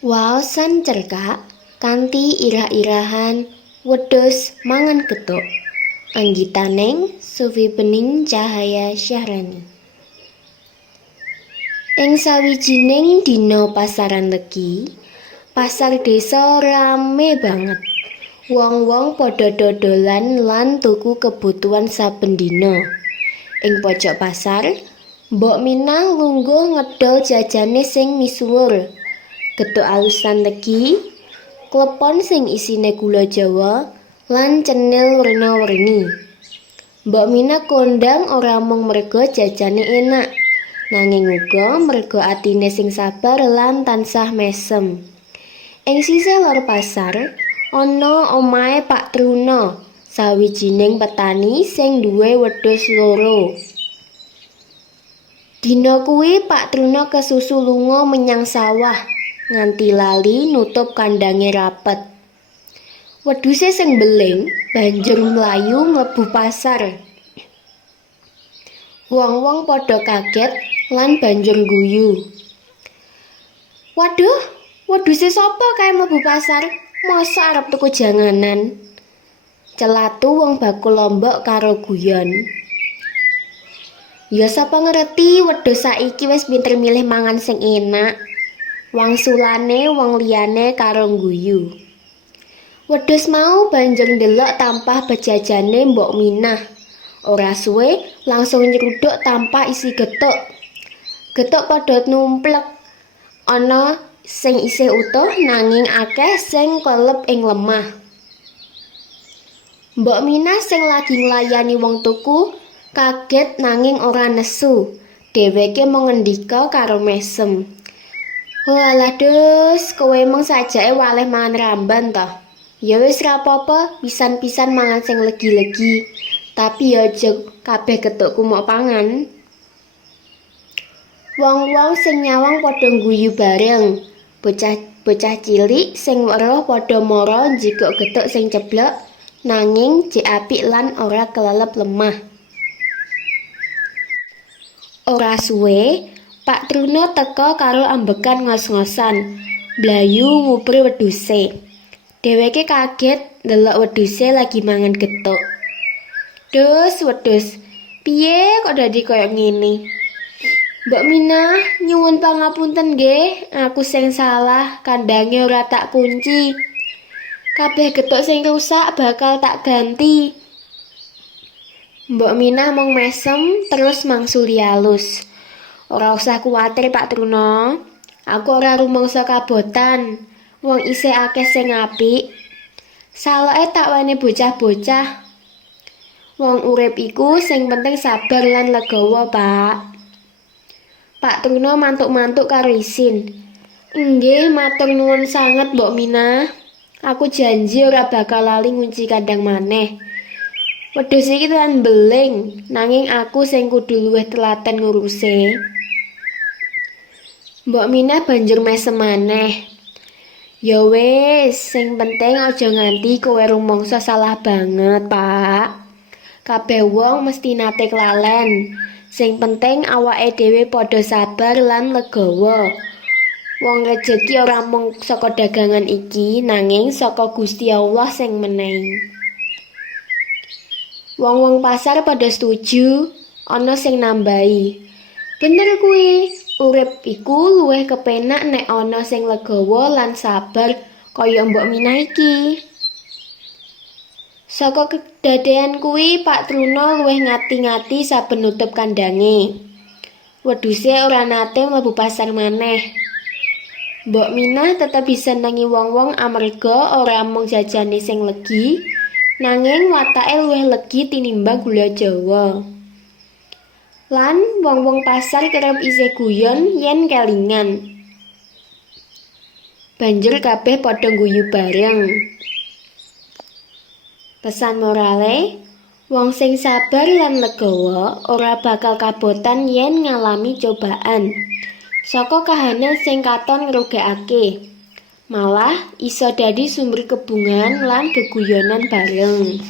Waosan cerkak kanthi irah-irahan wedhus mangan gethuk. Anggitaning Sufi Bening Cahaya Syahrani. Ing sawijining dina pasaran legi, pasar desa rame banget. Wong-wong padha dodolan lan tuku kebutuhan saben dina. Ing pojok pasar, Mbok Minah lungguh ngedol jajane sing misuwur. Gethuk alusan legi, klepon sing isine gula Jawa, lan cenil werna-werni. Mbok Minah kondang ora mung merga jajane enak, nanging uga merga atine sing sabar lan tansah mesem. Ing sisih lor pasar, ana omahe Pak Truno, sawijining petani sing duwe wedhus loro. Dina kuwi Pak Truno kesusu lunga menyang sawah, nganti lali nutup kandange rapet. Wedhuse sing beling banjur mlayu mlebu pasar. Wong-wong padha kaget lan banjur guyu. Waduh, wedhuse sapa kae mlebu pasar? Mosok arep tuku janganan? Celatu wong bakul lombok karo guyon. Ya sapa ngerti wedhus saiki wis pinter milih mangan sing enak. Wangsulane wong liyane karo guyu. Wedhus mau banjur ndelok tampah bejajane Mbok Minah. Ora suwe langsung nyeruduk tampah isi gethuk. Gethuk padha numplek. Ana sing isih utuh nanging akeh sing kelep ing lemah. Mbok Minah sing lagi nglayani wong tuku kaget nanging ora nesu. Dheweke mung ngendika karo mesem. Walah dus, kowe mung sajake waleh mangan ramban toh. Ya wis ra apa-apa, pisan-pisan mangan sing legi-legi. Tapi ya aja kabeh gethukku mok pangan. Wong-wong sing nyawang padha guyu bareng. Bocah cilik sing weruh padha mara njikuk gethuk sing ceblok, nanging jek apik lan ora kelelep lemah. Ora suwe, Pak Truno teka karo ambekan ngos-ngosan, blayu ngupri wedhuse. Dheweke kaget ndelok wedhuse lagi mangan gethuk. Dus, wedhus, piye kok dadi kaya ngene? Mbok Minah, nyuwun pangapunten nggih, aku sing salah, kandange ora tak kunci. Kabeh gethuk sing rusak bakal tak ganti. Mbok Minah mung mesem terus mangsuli alus. Ora usah kuwatir Pak Truno, aku ora rumangsa kabotan. Wong isih akeh sing apik. Saloke tak wene bocah-bocah. Wong urip iku sing penting sabar lan legawa, Pak. Pak Truno mantuk-mantuk karo isin. Nggih, matur nuwun sanget Mbok Minah. Aku janji ora bakal lali ngunci kandang maneh. Wedhus iki tenan beling, nanging aku sing kudu luwih telaten nguruse. Mbok Minah banjur mesem maneh. Ya wis, sing penting aja nganti kowe rumangsa salah banget, Pak. Kabeh wong mesti nate kelalen. Sing penting awake dhewe padha sabar lan legawa. Wong rejeki ora mung saka dagangan iki, nanging saka Gusti Allah sing menehi. Wong-wong pasar pada setuju, ana sing nambahi. Bener kuwi, urip iku luwih kepenak nek ana sing legawa lan sabar kaya Mbok Minah iki. Saka kedadean kuwi Pak Truno luwih ngati-ngati saben nutup kandange. Wedhuse ora nate mlebu pasar maneh. Mbok Minah tetep bisa senengi wong-wong amarga ora mung jajane sing legi, nanging watake luwih legi tinimbang gula Jawa. Lan wong-wong pasar kerep isih guyon yen kelingan. Banjur kabeh padha guyu bareng. Pesan morale, wong sing sabar lan legawa ora bakal kabotan yen ngalami cobaan. Saka kahanan sing katon ngrugekake, malah iso dadi sumber kebungan lan geguyonan bareng.